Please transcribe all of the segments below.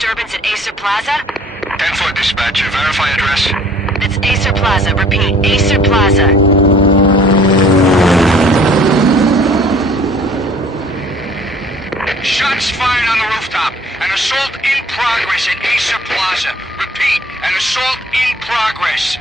disturbance at Acer Plaza? 10-4 dispatcher. Verify address. It's Acer Plaza. Repeat, Acer Plaza. Shots fired on the rooftop. An assault in progress at Acer Plaza. Repeat, an assault in progress.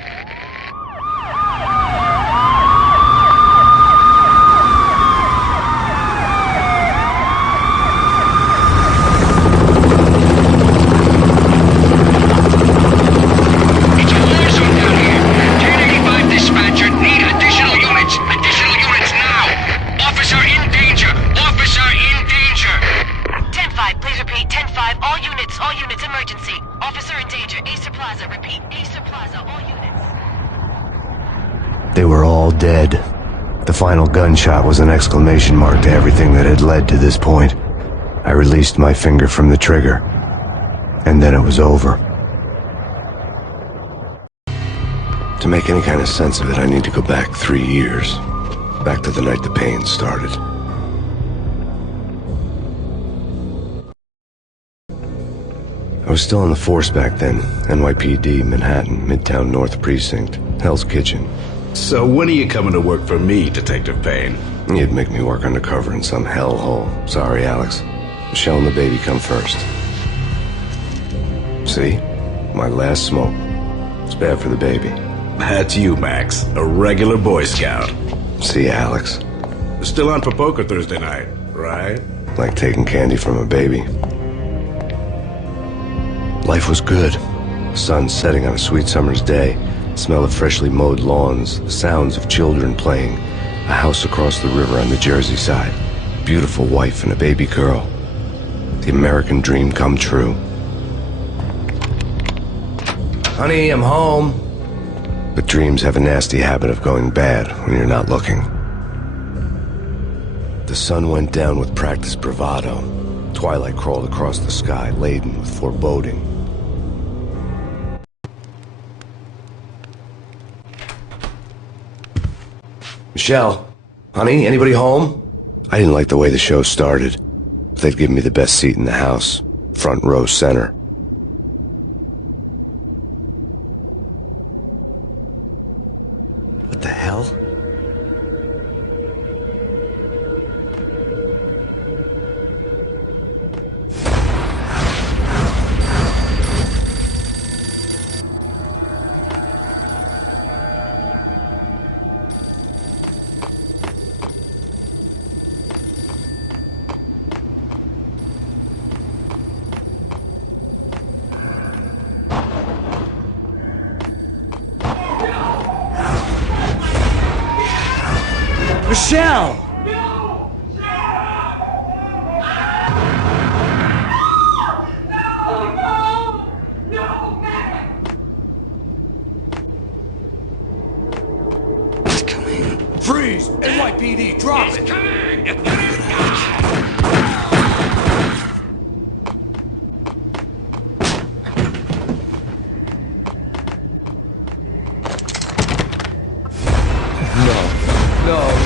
It's a war zone down here. 1085 dispatcher. Need additional units. Additional units now. Officer in danger. Officer in danger. 10-5, please repeat. 10-5, all units, emergency. Officer in danger, Acer Plaza. Repeat, Acer Plaza, all units. They were all dead. The final gunshot was an exclamation mark to everything that had led to this point. I released my finger from the trigger, and then it was over. To make any kind of sense of it, I need to go back 3 years. Back to the night the Payne started. I was still on the force back then. NYPD, Manhattan, Midtown North Precinct, Hell's Kitchen. So when are you coming to work for me, Detective Payne? You'd make me work undercover in some hellhole. Sorry, Alex. Michelle and the baby come first. See? My last smoke. It's bad for the baby. That's you, Max. A regular Boy Scout. See, Alex. Still on for poker Thursday night, right? Like taking candy from a baby. Life was good. The sun setting on a sweet summer's day. The smell of freshly mowed lawns. The sounds of children playing. A house across the river on the Jersey side. Beautiful wife and a baby girl. The American dream come true. Honey, I'm home. But dreams have a nasty habit of going bad when you're not looking. The sun went down with practiced bravado. Twilight crawled across the sky, laden with foreboding. Michelle, honey, anybody home? I didn't like the way the show started. They'd give me the best seat in the house, front row center. What the hell? Michelle! No! No! No! No, man! It's coming. Freeze! NYPD, drop it! Coming!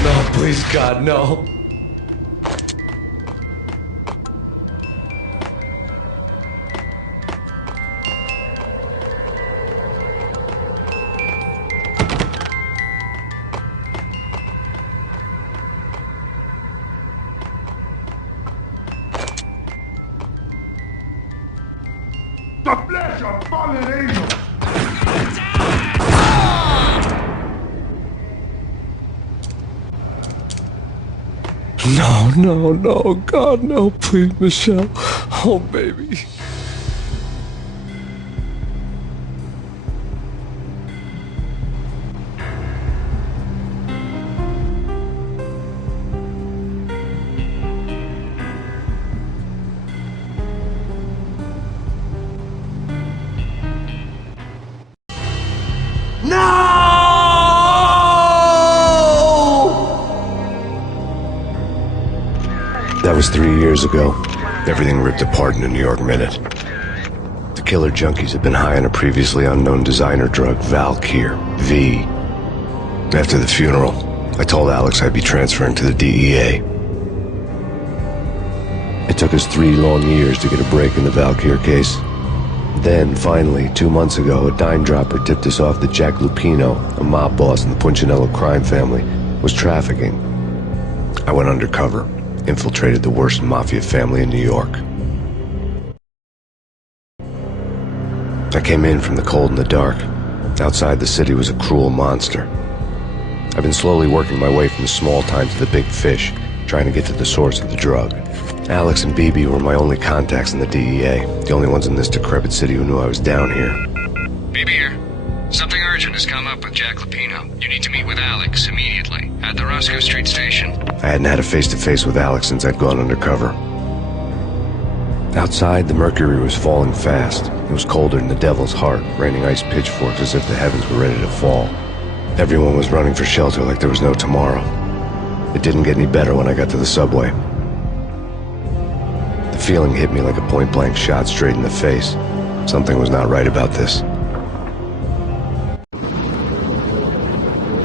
No, please, God, no. The flesh of fallen angels! No, God, no, please, Michelle. Oh, baby. That was 3 years ago. Everything ripped apart in a New York minute. The killer junkies had been high on a previously unknown designer drug, Valkyr, V. After the funeral, I told Alex I'd be transferring to the DEA. It took us 3 long years to get a break in the Valkyr case. Then, finally, 2 months ago, a dime dropper tipped us off that Jack Lupino, a mob boss in the Punchinello crime family, was trafficking. I went undercover, infiltrated the worst mafia family in New York. I came in from the cold and the dark. Outside the city was a cruel monster. I've been slowly working my way from the small time to the big fish, trying to get to the source of the drug. Alex and BB were my only contacts in the DEA, the only ones in this decrepit city who knew I was down here. BB here. Something urgent has come up with Jack Lupino. You need to meet with Alex immediately at the Roscoe Street station. I hadn't had a face-to-face with Alex since I'd gone undercover. Outside, the mercury was falling fast. It was colder than the devil's heart, raining ice pitchforks as if the heavens were ready to fall. Everyone was running for shelter like there was no tomorrow. It didn't get any better when I got to the subway. The feeling hit me like a point-blank shot straight in the face. Something was not right about this.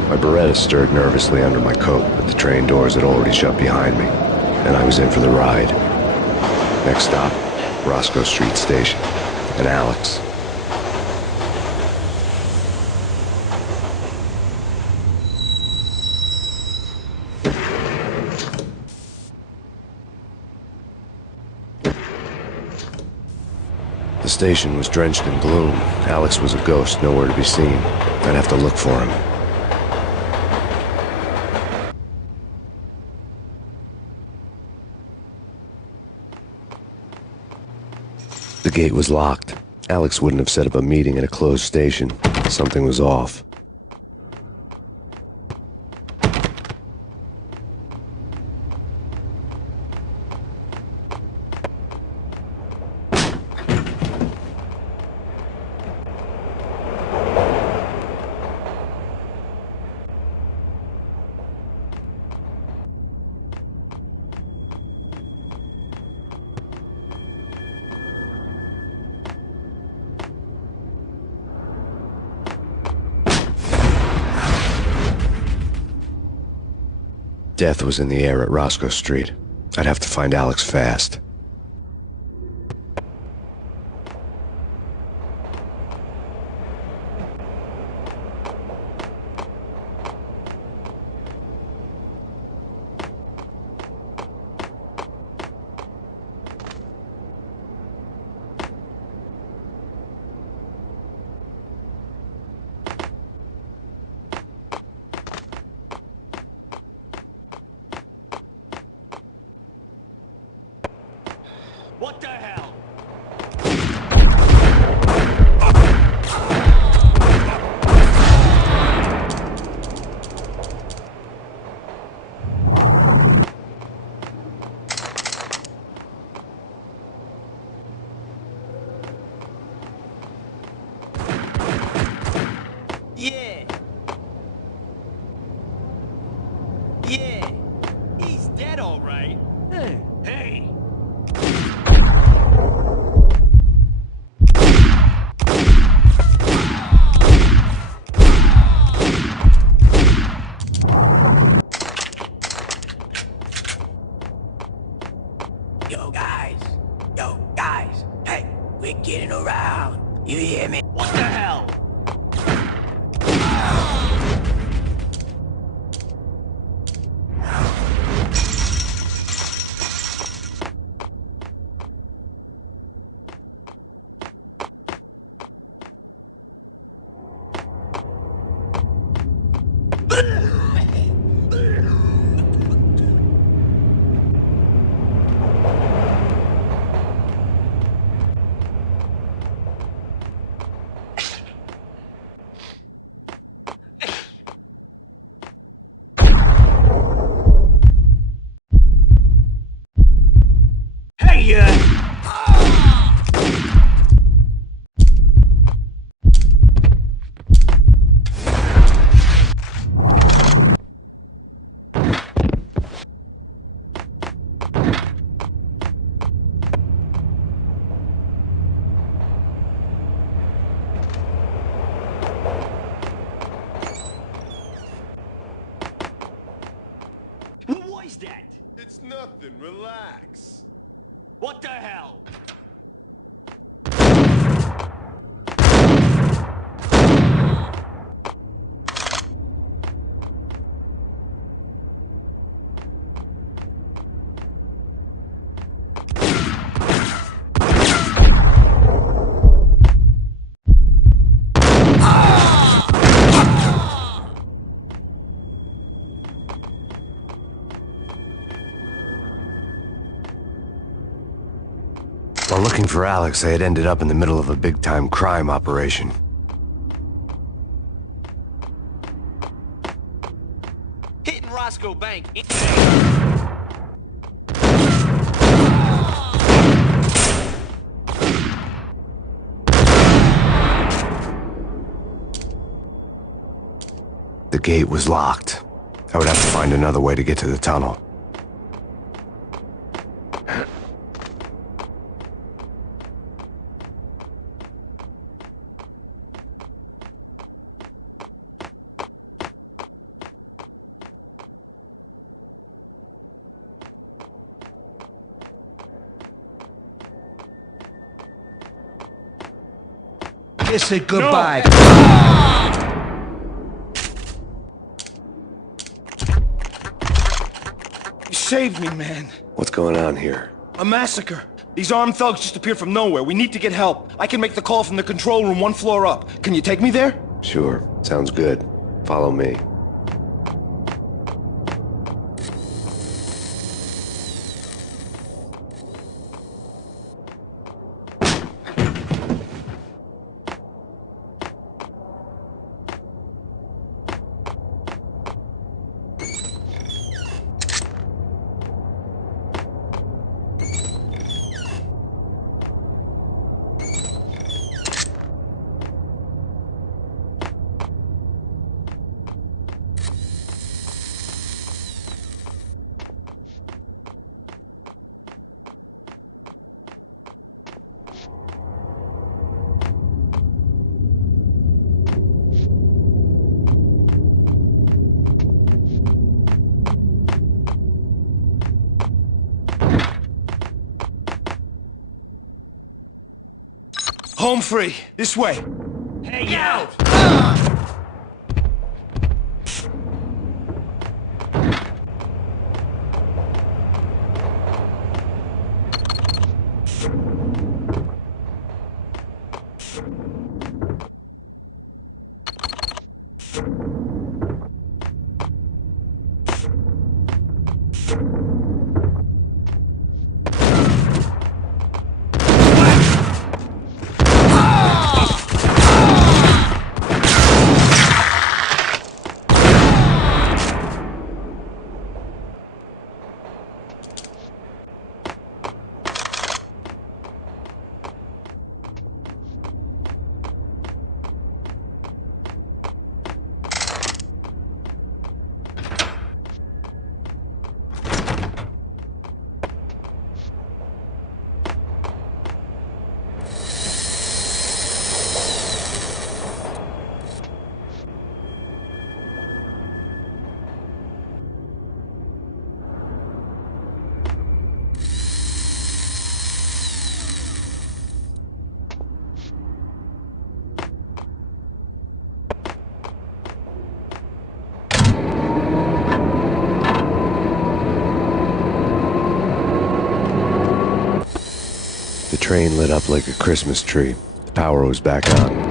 My Beretta stirred nervously under my coat, but the train doors had already shut behind me, and I was in for the ride. Next stop, Roscoe Street Station, and Alex. The station was drenched in gloom. Alex was a ghost, nowhere to be seen. I'd have to look for him. The gate was locked. Alex wouldn't have set up a meeting at a closed station. Something was off. Death was in the air at Roscoe Street. I'd have to find Alex fast. What the hell? Yeah. Yeah. He's dead, all right. Hey. Yo, guys, hey, we're getting around. You hear me? What the hell? What is that? It's nothing, relax. What the hell? While looking for Alex, I had ended up in the middle of a big-time crime operation. Hitting Roscoe Bank. The gate was locked. I would have to find another way to get to the tunnel. Kiss it goodbye. You saved me, man. What's going on here? A massacre. These armed thugs just appeared from nowhere. We need to get help. I can make the call from the control room 1 floor up. Can you take me there? Sure, sounds good. Follow me. Home free. This way. Hey, out! The train lit up like a Christmas tree. The power was back on.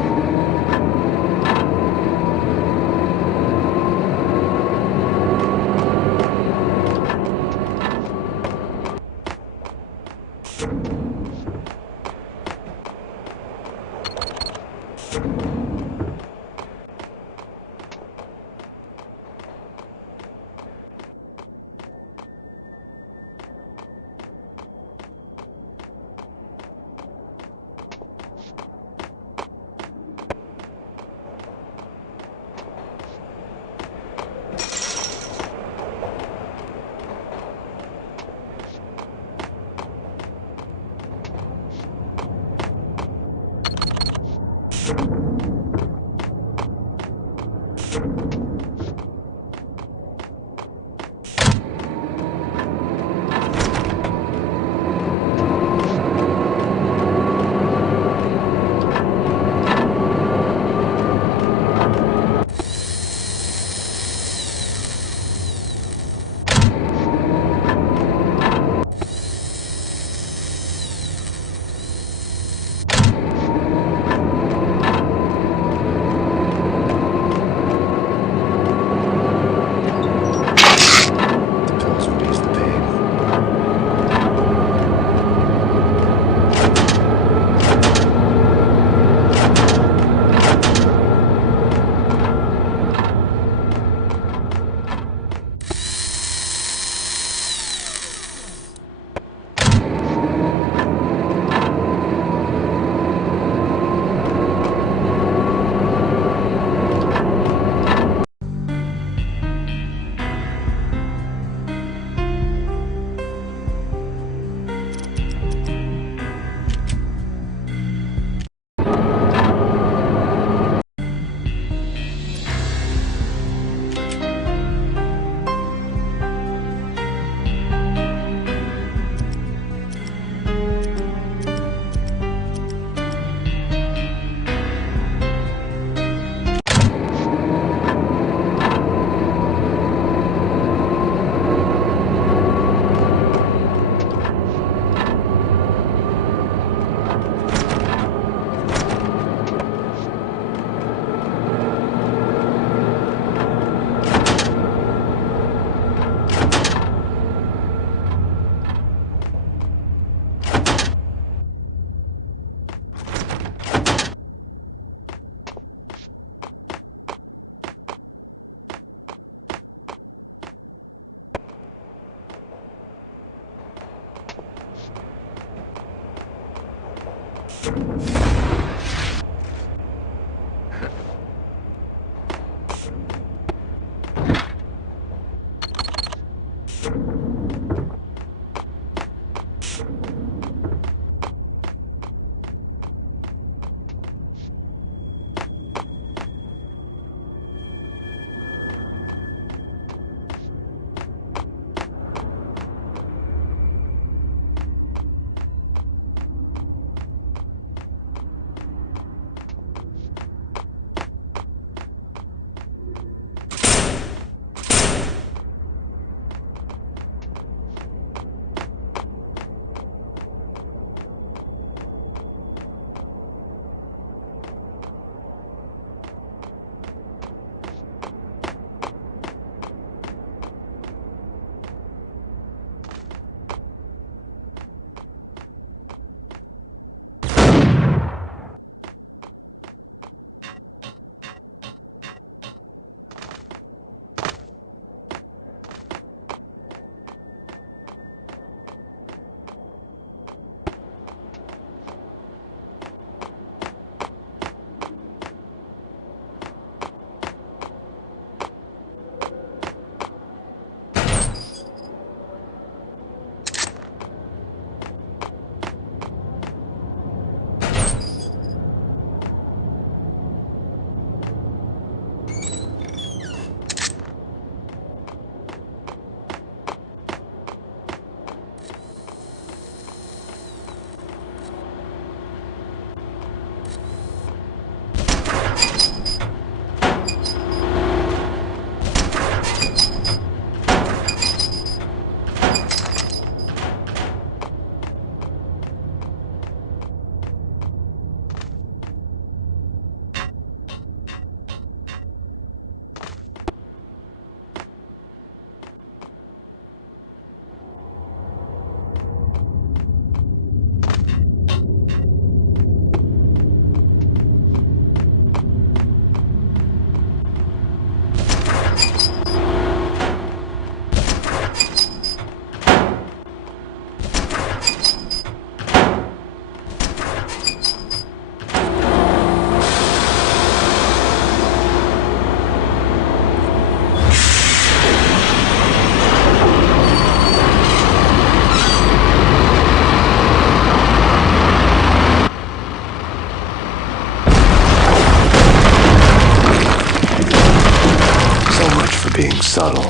being subtle.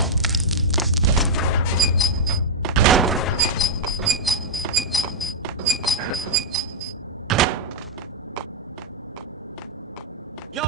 Yo!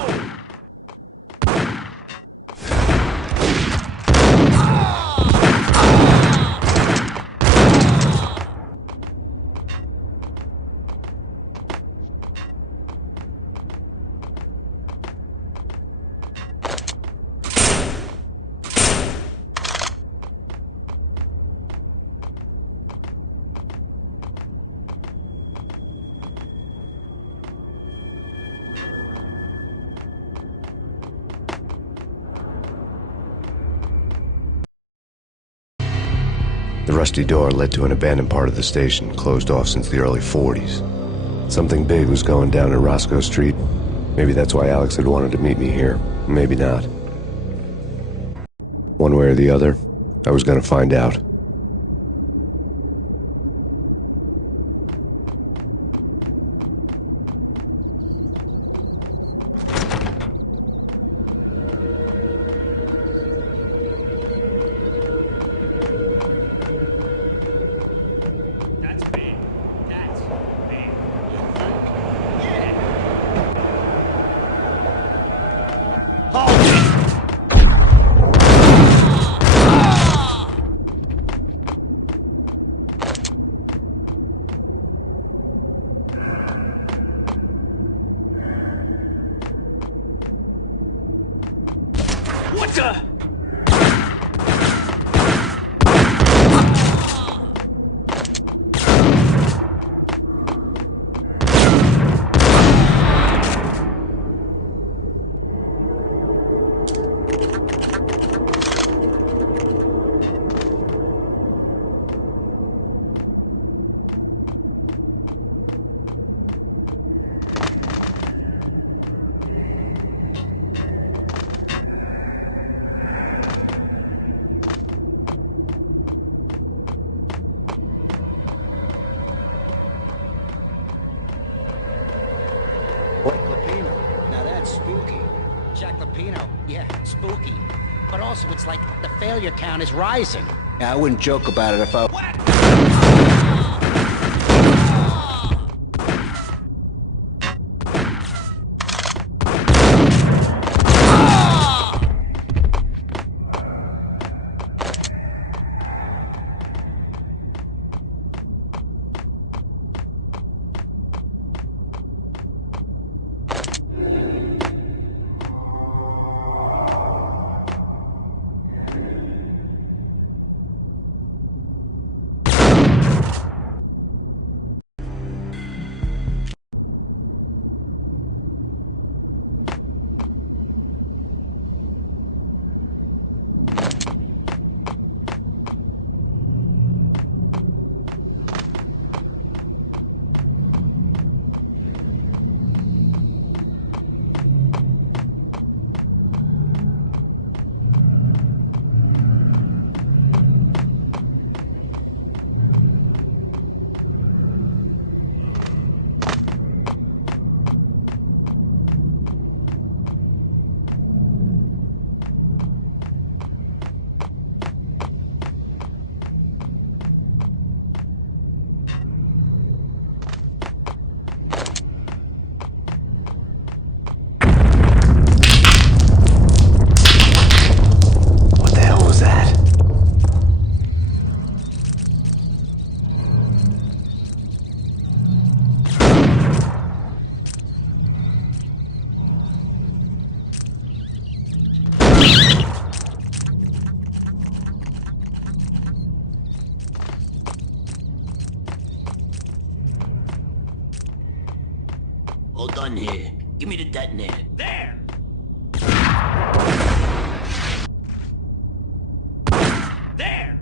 The rusty door led to an abandoned part of the station, closed off since the early 40s. Something big was going down in Roscoe Street. Maybe that's why Alex had wanted to meet me here. Maybe not. One way or the other, I was going to find out. That's big. That's big. You think? Yeah. Hold it! What the? that's spooky. Jack Lupino, yeah, spooky. But also, it's like the failure count is rising. Yeah, I wouldn't joke about it if I... All done here. Give me the detonator. There! There!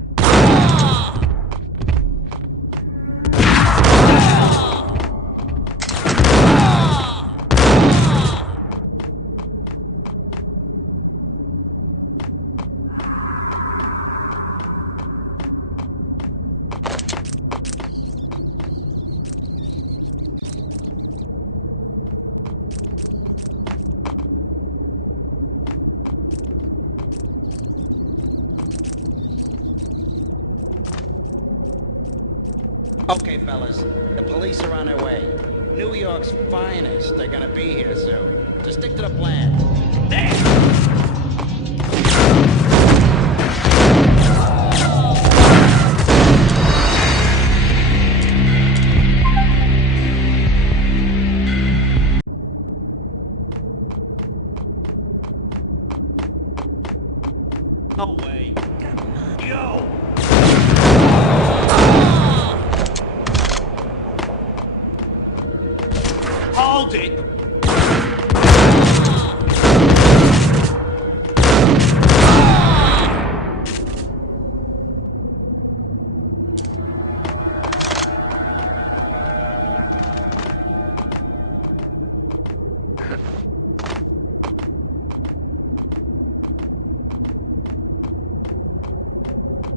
Okay, fellas, the police are on their way. New York's finest, they're gonna be here soon. Just stick to the plan. There! No way. Yo! Hold it!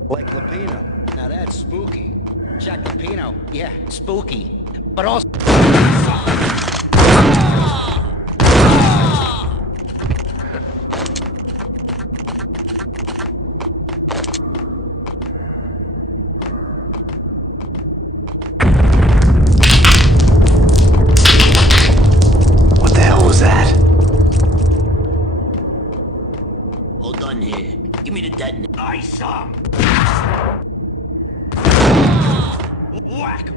Like Lupino. Now that's spooky. Jack Lupino, yeah, spooky. But also... What the hell was that? All done here. Give me the detonator. Nice some! Whack!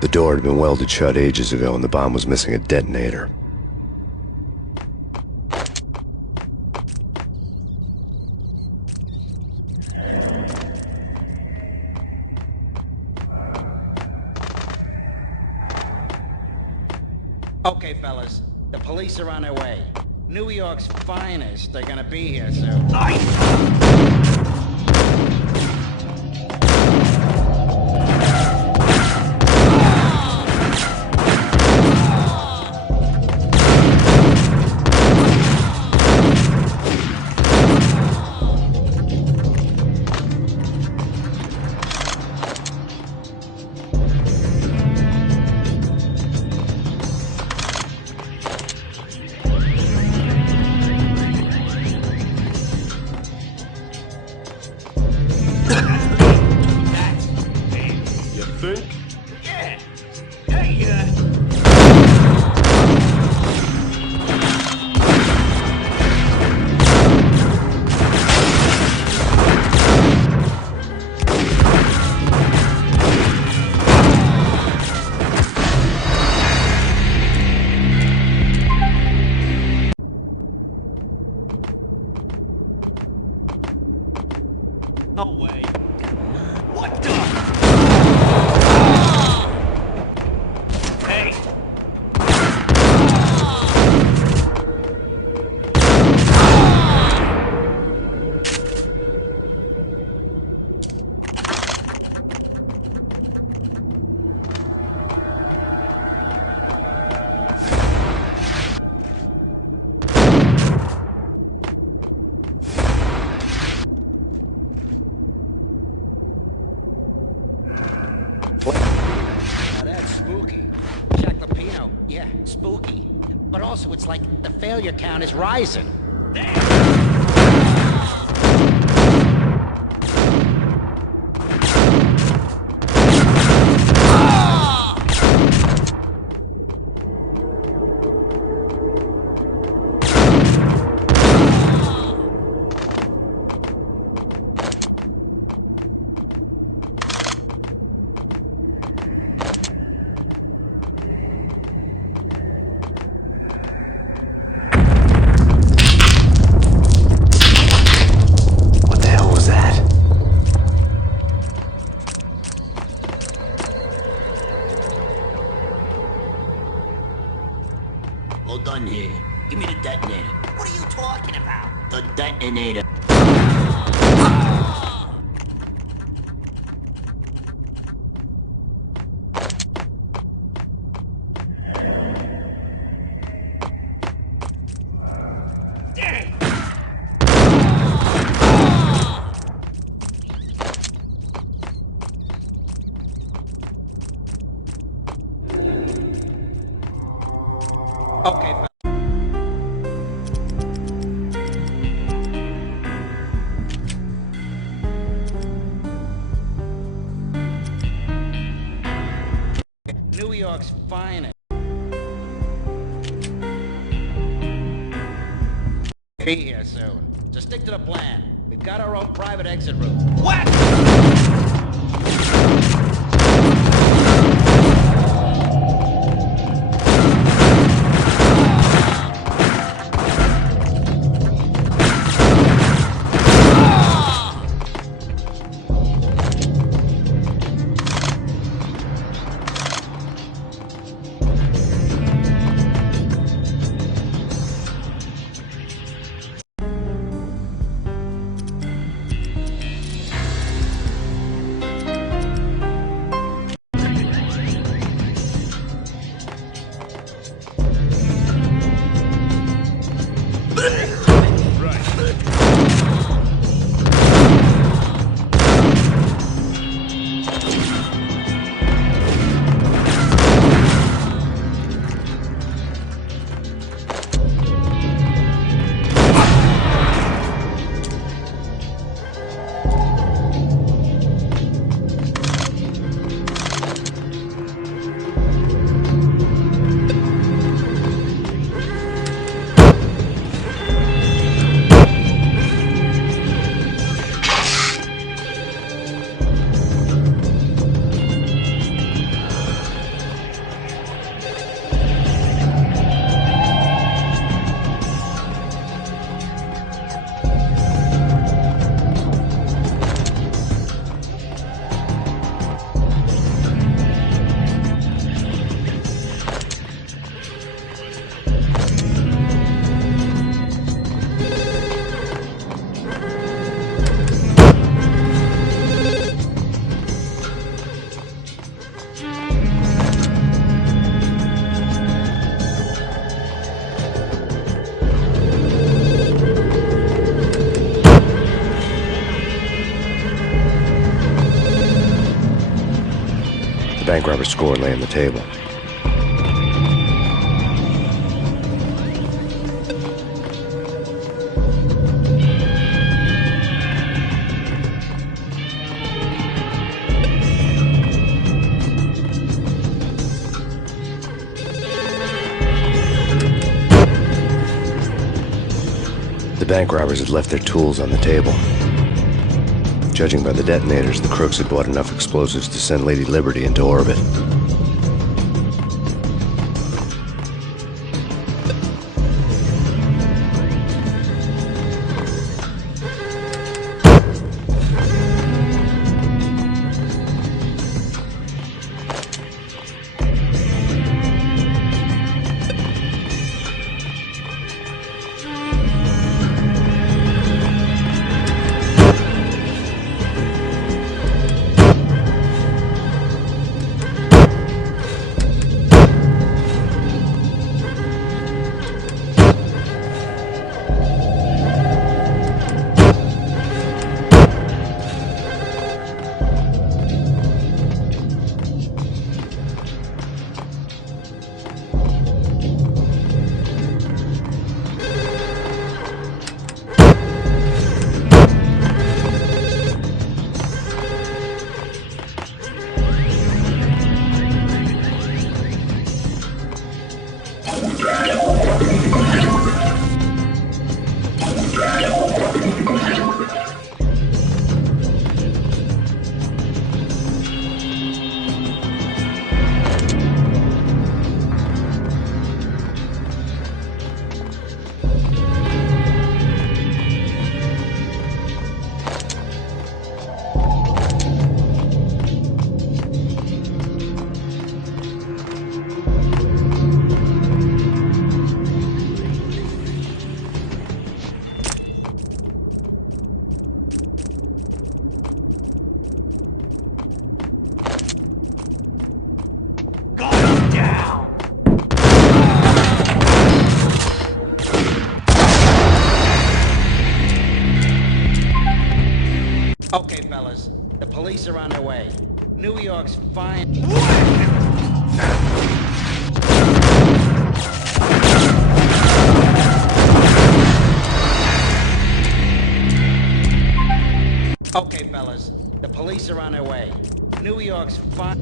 The door had been welded shut ages ago and the bomb was missing a detonator. Okay, fellas, the police are on their way. New York's finest, they're gonna be here soon. Nice! think? Yeah. Hey, no way. What the? Hey. Now that's spooky. Jack Lapino, yeah, spooky. But also it's like the failure count is rising. What the hell was that? All done here. Give me the detonator. What are you talking about? The detonator. Okay, New York's finest. Be here soon. So stick to the plan. We've got our own private exit route. What? Bank robber's score lay on the table. The bank robbers had left their tools on the table. Judging by the detonators, the crooks had bought enough explosives to send Lady Liberty into orbit. Okay, fellas, the police are on their way. New York's fine. Okay, fellas, the police are on their way. New York's fine.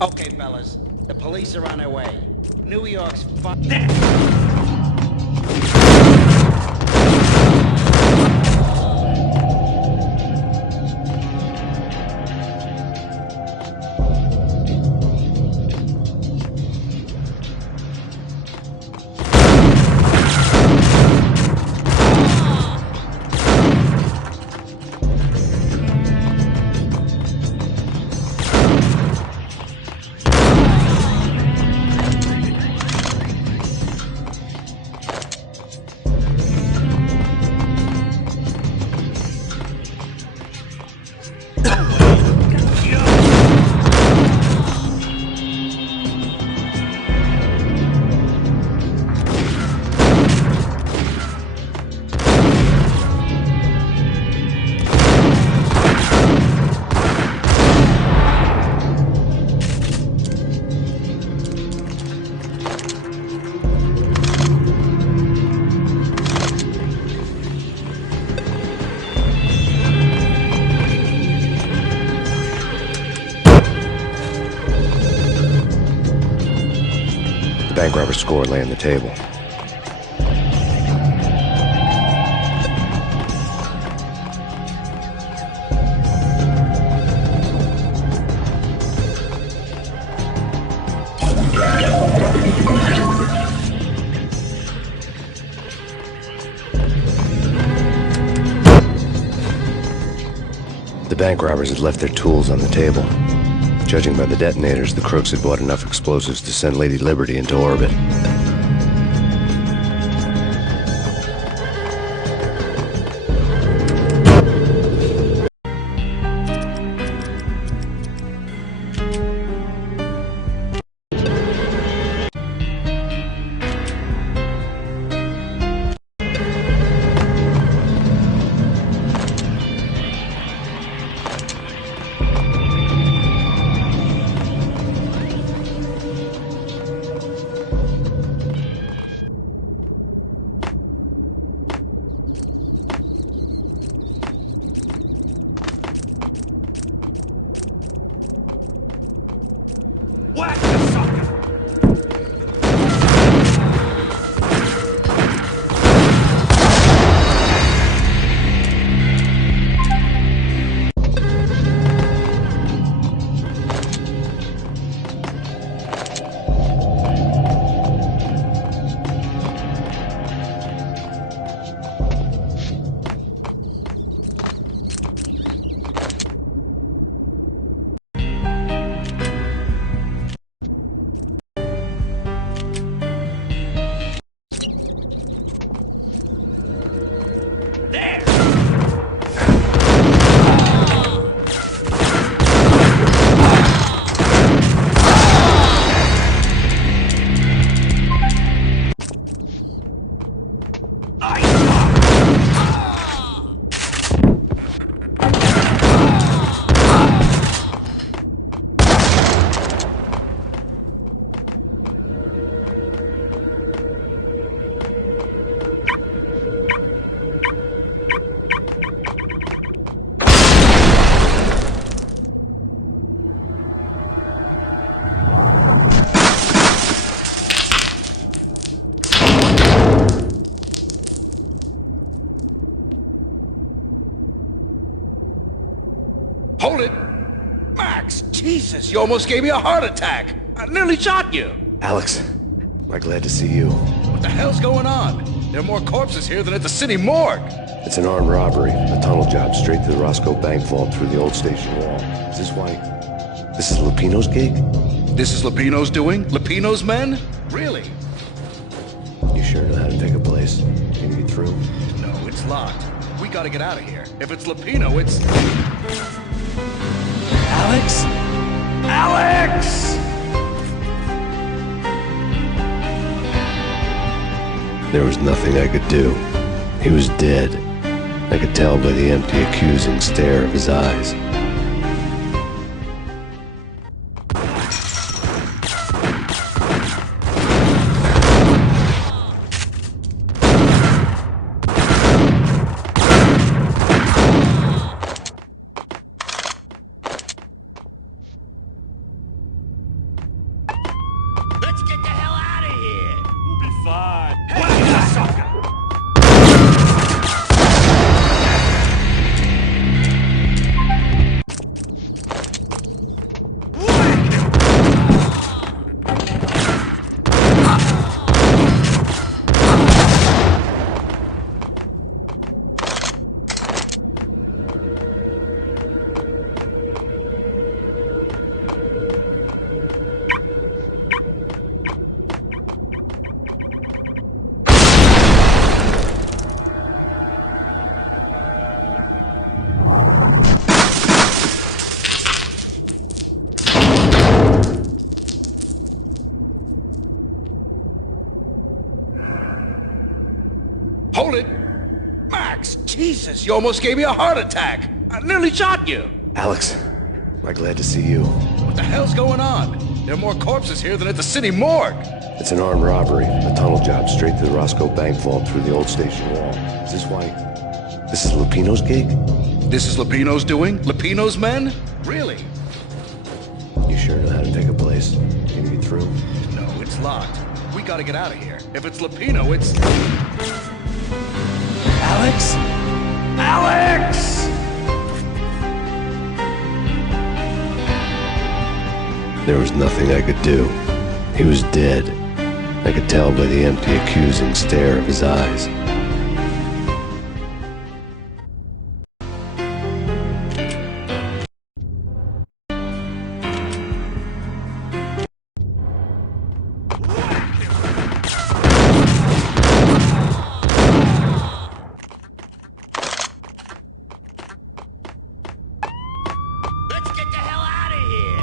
Okay, fellas, the police are on their way. New York's fine. The bank robber's score lay on the table. The bank robbers had left their tools on the table. Judging by the detonators, the crooks had bought enough explosives to send Lady Liberty into orbit. Hold it! Max! Jesus, you almost gave me a heart attack! I nearly shot you! Alex, am I glad to see you? What the hell's going on? There are more corpses here than at the city morgue! It's an armed robbery, a tunnel job straight to the Roscoe Bank vault through the old station wall. Is this why? This is Lupino's gig? This is Lupino's doing? Lupino's men? Really? You sure know how to take a place? Can you get through? No, it's locked. We gotta get out of here. If it's Lupino, it's... Alex? Alex! There was nothing I could do. He was dead. I could tell by the empty, accusing stare of his eyes. Let's get the hell out of here. We'll be fine. Hey, you sucker! Hold it! Max! Jesus, you almost gave me a heart attack! I nearly shot you! Alex, am I glad to see you? What the hell's going on? There are more corpses here than at the city morgue! It's an armed robbery, a tunnel job straight to the Roscoe Bank vault through the old station wall. Is this why? This is Lupino's gig? This is Lupino's doing? Lupino's men? Really? You sure know how to take a place? Can you get through? No, it's locked. We gotta get out of here. If it's Lupino, it's... Alex? Alex! There was nothing I could do. He was dead. I could tell by the empty, accusing stare of his eyes. Let's get the hell out of here.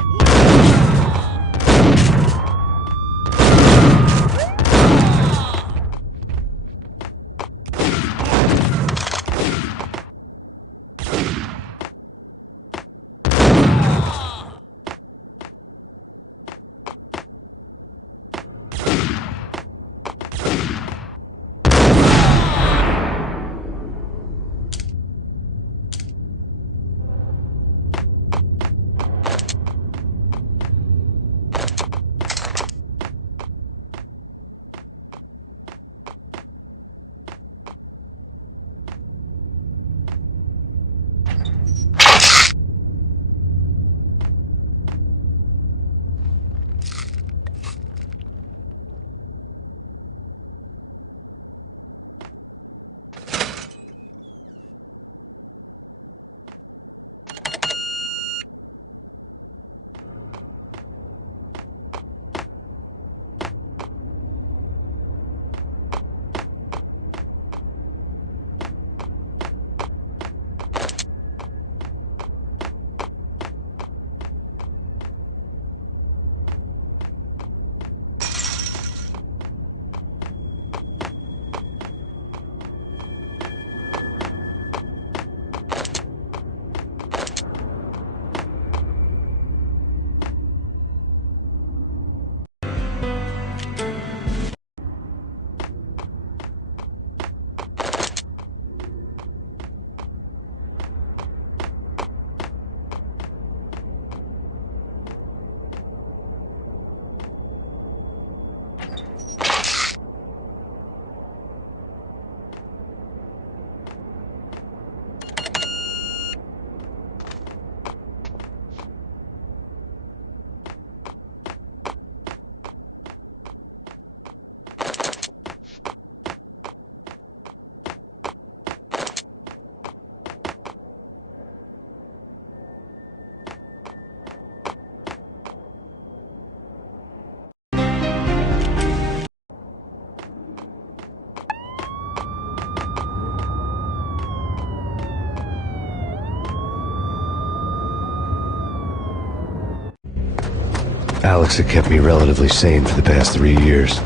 Alex had kept me relatively sane for the past 3 years.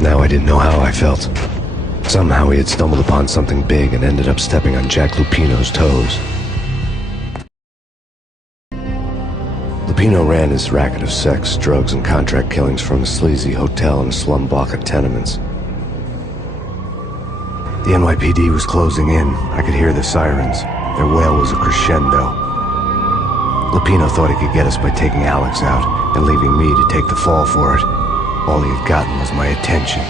Now I didn't know how I felt. Somehow he had stumbled upon something big and ended up stepping on Jack Lupino's toes. Lupino ran his racket of sex, drugs, and contract killings from a sleazy hotel in a slum block of tenements. The NYPD was closing in. I could hear the sirens. Their wail was a crescendo. Lupino thought he could get us by taking Alex out and leaving me to take the fall for it. All he had gotten was my attention.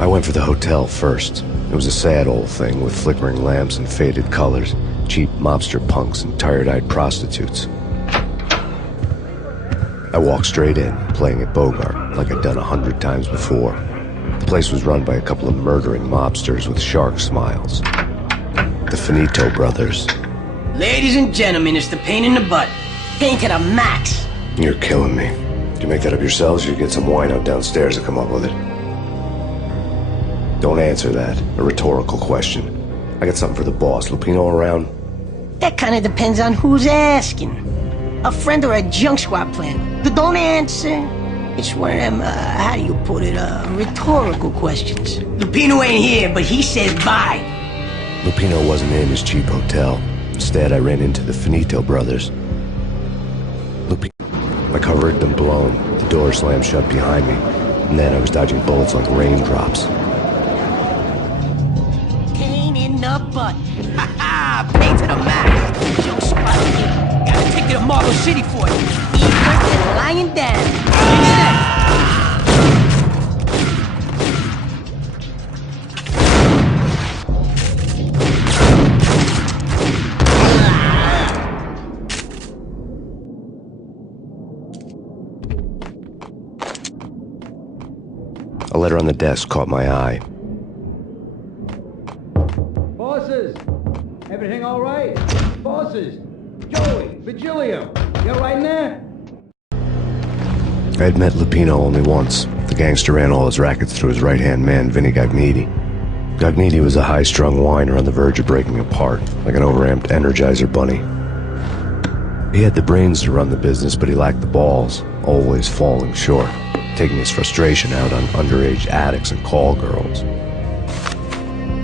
I went for the hotel first. It was a sad old thing with flickering lamps and faded colors, cheap mobster punks and tired-eyed prostitutes. I walked straight in, playing at Bogart, like I'd done 100 times before. The place was run by a couple of murdering mobsters with shark smiles. The Finito brothers. Ladies and gentlemen, it's the pain in the butt. Pain to the max. You're killing me. Did you make that up yourselves, or you get some wino downstairs to come up with it? Don't answer that. A rhetorical question. I got something for the boss. Lupino around? That kind of depends on who's asking. A friend or a junk squad plan. But don't answer. It's one of them, how do you put it, rhetorical questions. Lupino ain't here, but he says bye. Lupino wasn't in his cheap hotel. Instead, I ran into the Finito brothers. My cover had been blown. The door slammed shut behind me. And then I was dodging bullets like raindrops. Pain in the butt. Ha ha! Pain to the max. Junk squad kid. Got a ticket to Marble City for you. Eat first and lying down. A letter on the desk caught my eye. Bosses! Everything all right? Bosses! Joey! Virgilio! You all right in there? I had met Lupino only once. The gangster ran all his rackets through his right-hand man, Vinny Gagniti. Gagniti was a high-strung whiner on the verge of breaking apart, like an overamped Energizer bunny. He had the brains to run the business, but he lacked the balls, always falling short, taking his frustration out on underage addicts and call girls.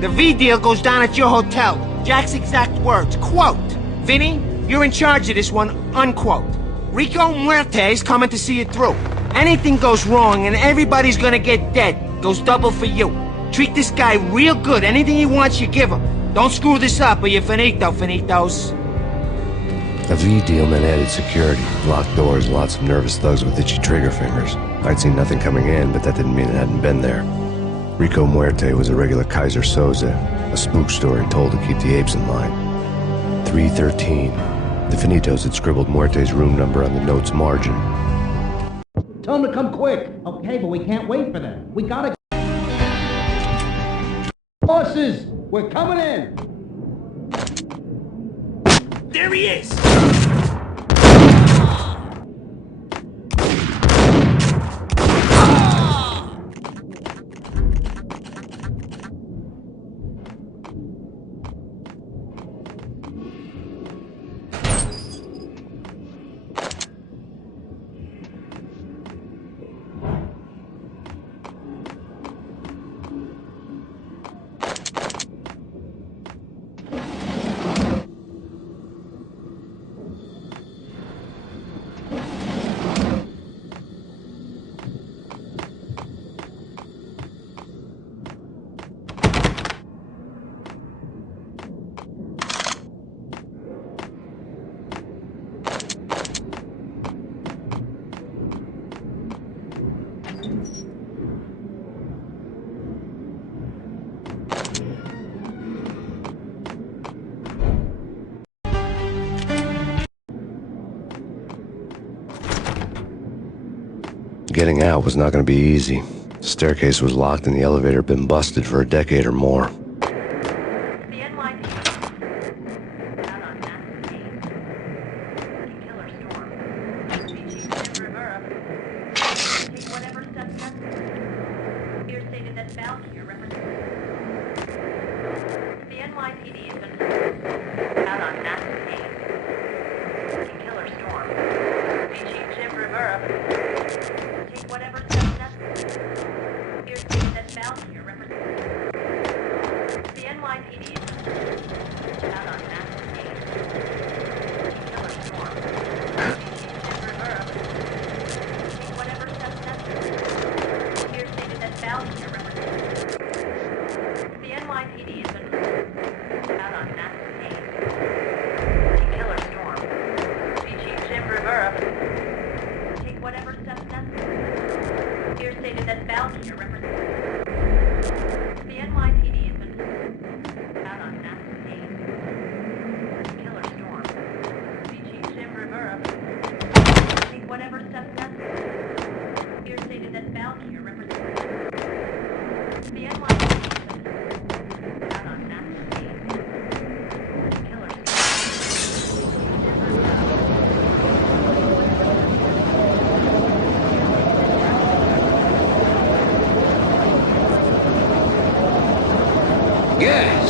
The V deal goes down at your hotel. Jack's exact words, quote, "Vinny, you're in charge of this one," unquote. Rico Muerte's coming to see it through. Anything goes wrong and everybody's gonna get dead. Goes double for you. Treat this guy real good. Anything he wants, you give him. Don't screw this up or you're finito, finitos. A V deal meant added security, locked doors, and lots of nervous thugs with itchy trigger fingers. I'd seen nothing coming in, but that didn't mean it hadn't been there. Rico Muerte was a regular Kaiser Soze, a spook story told to keep the apes in line. 313. The Finitos had scribbled Muerte's room number on the note's margin. Tell them to come quick. Okay, but we can't wait for them. We gotta... Bosses! We're coming in! There he is! Getting out was not going to be easy. The staircase was locked and the elevator had been busted for a decade or more.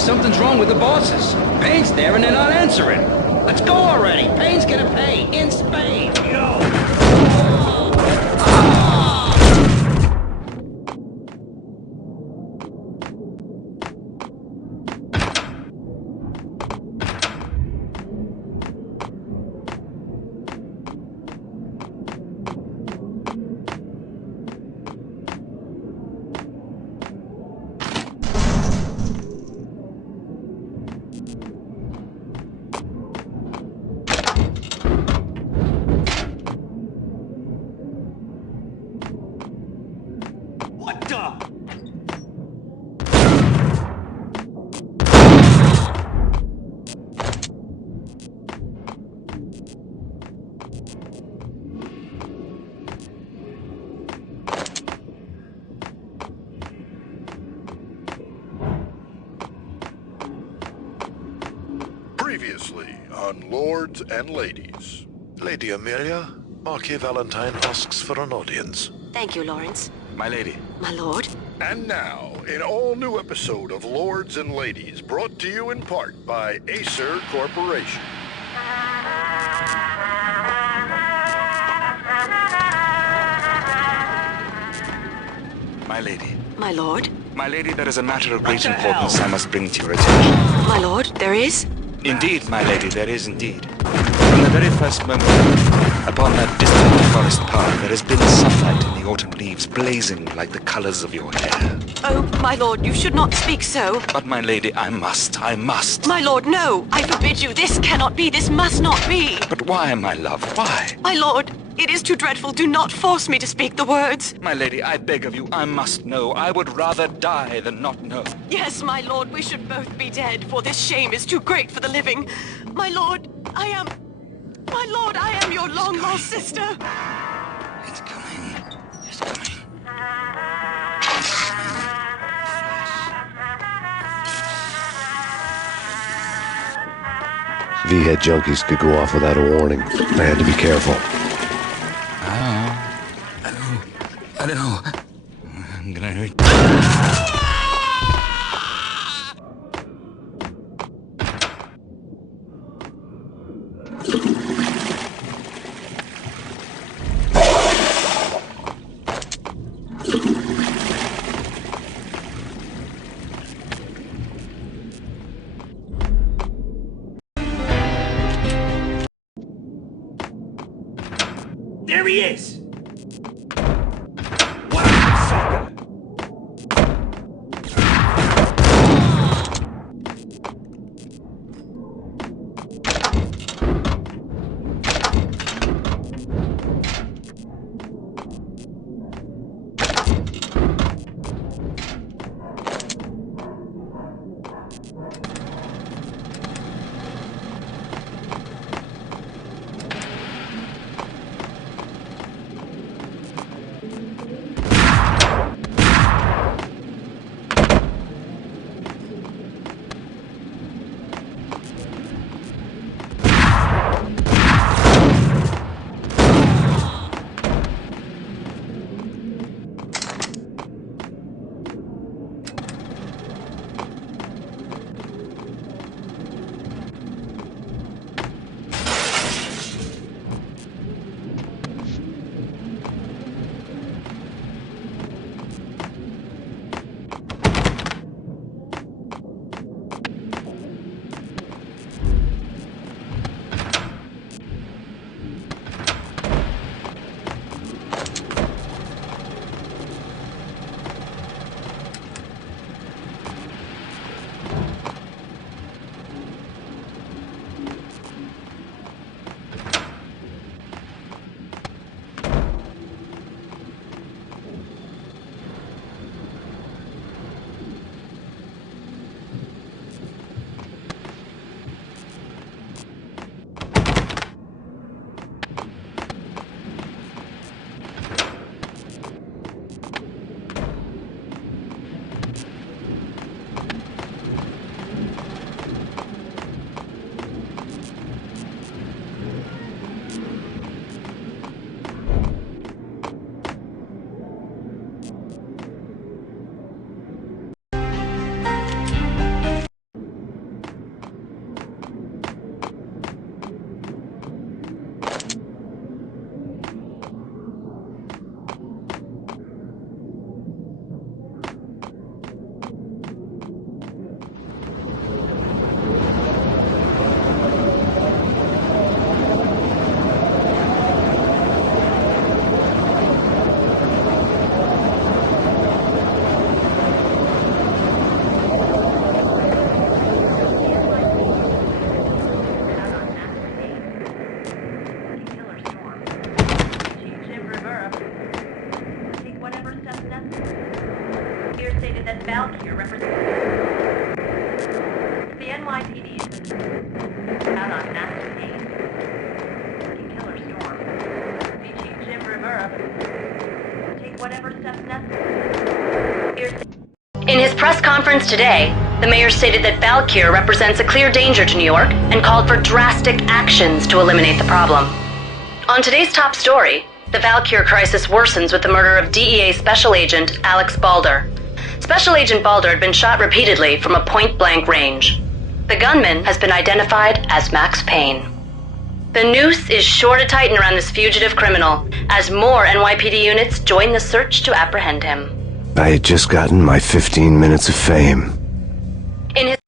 something's wrong with the bosses. Payne's there and they're not answering. Let's go already. Payne's gonna pay in Spain. Yo. Previously on Lords and Ladies. Lady Amelia, Marquis Valentine asks for an audience. Thank you, Lawrence. My lady. My lord. And now, an all-new episode of Lords and Ladies, brought to you in part by Acer Corporation. My lady. My lord. My lady, there is a matter of great importance I must bring to your attention. My lord, there is? Indeed, my lady, there is indeed. From the very first moment, upon that distant forest path, there has been sunlight in the autumn leaves blazing like the colors of your hair. Oh, my lord, you should not speak so. But, my lady, I must. My lord, no! I forbid you. This cannot be. This must not be. But why, my love, why? My lord, it is too dreadful. Do not force me to speak the words. My lady, I beg of you, I must know. I would rather die than not know. Yes, my lord, we should both be dead, for this shame is too great for the living. My lord, I am your long-lost sister. It's coming. It's coming. V-head junkies could go off without a warning. I had to be careful. I know. I'm gonna hurt. There he is! massive pain. Pretty killer storm. Be fugitive Rivera. Take whatever steps necessary. In his press conference today, the mayor stated that Valkyr represents a clear danger to New York and called for drastic actions to eliminate the problem. On today's top story, the Valkyr crisis worsens with the murder of DEA Special Agent Alex Balder. Special Agent Balder had been shot repeatedly from a point-blank range. The gunman has been identified as Max Payne. The noose is sure to tighten around this fugitive criminal as more NYPD units join the search to apprehend him. I had just gotten my 15 minutes of fame. In his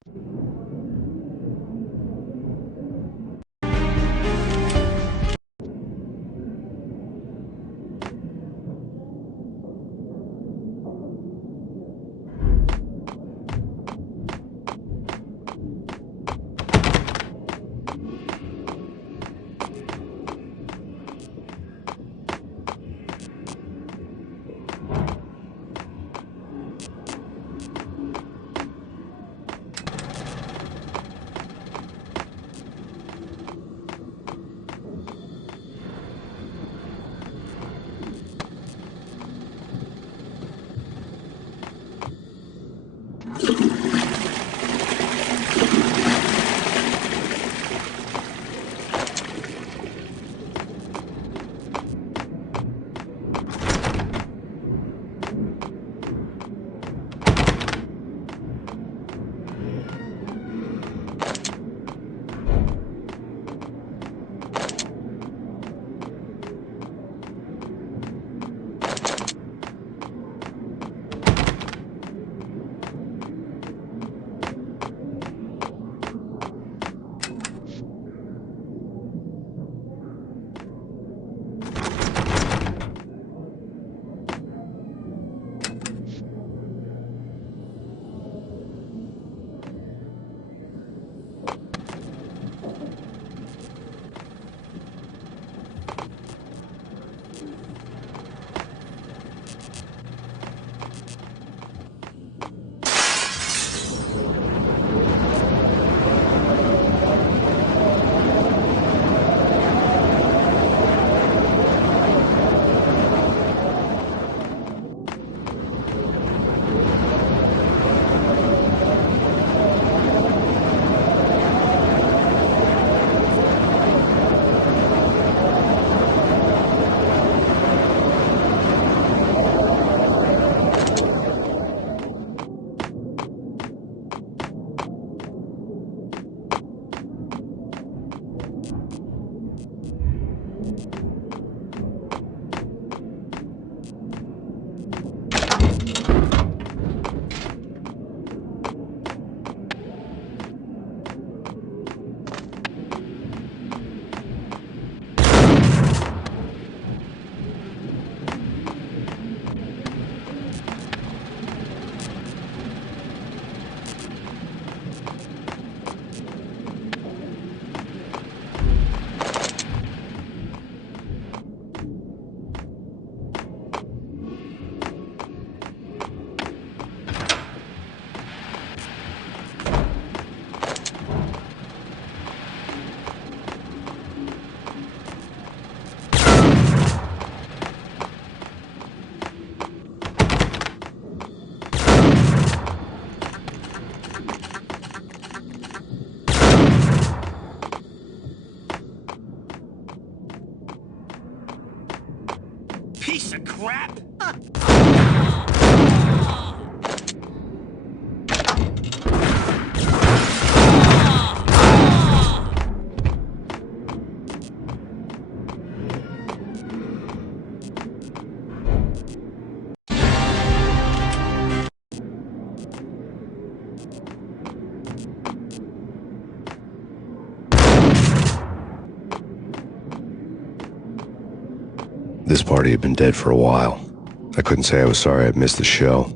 Piece of crap! This party had been dead for a while. I couldn't say I was sorry I'd missed the show.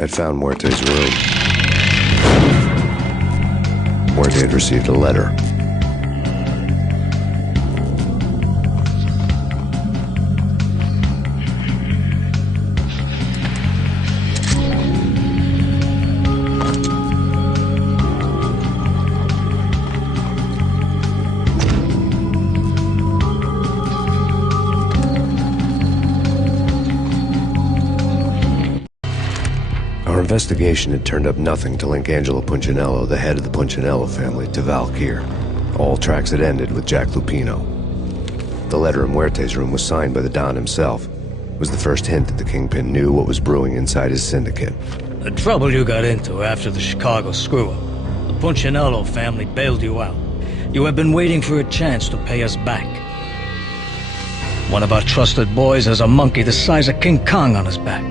I'd found Muerte's room. Muerte had received a letter. Our investigation had turned up nothing to link Angelo Punchinello, the head of the Punchinello family, to Val Kier. All tracks had ended with Jack Lupino. The letter in Muerte's room was signed by the Don himself. It was the first hint that the Kingpin knew what was brewing inside his syndicate. The trouble you got into after the Chicago screw-up. The Punchinello family bailed you out. You have been waiting for a chance to pay us back. One of our trusted boys has a monkey the size of King Kong on his back.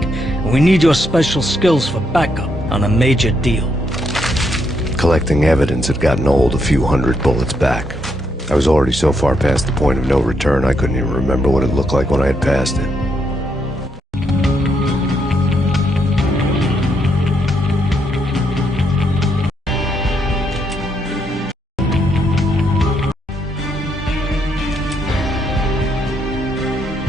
And we need your special skills for backup on a major deal. Collecting evidence had gotten old a few hundred bullets back. I was already so far past the point of no return I couldn't even remember what it looked like when I had passed it.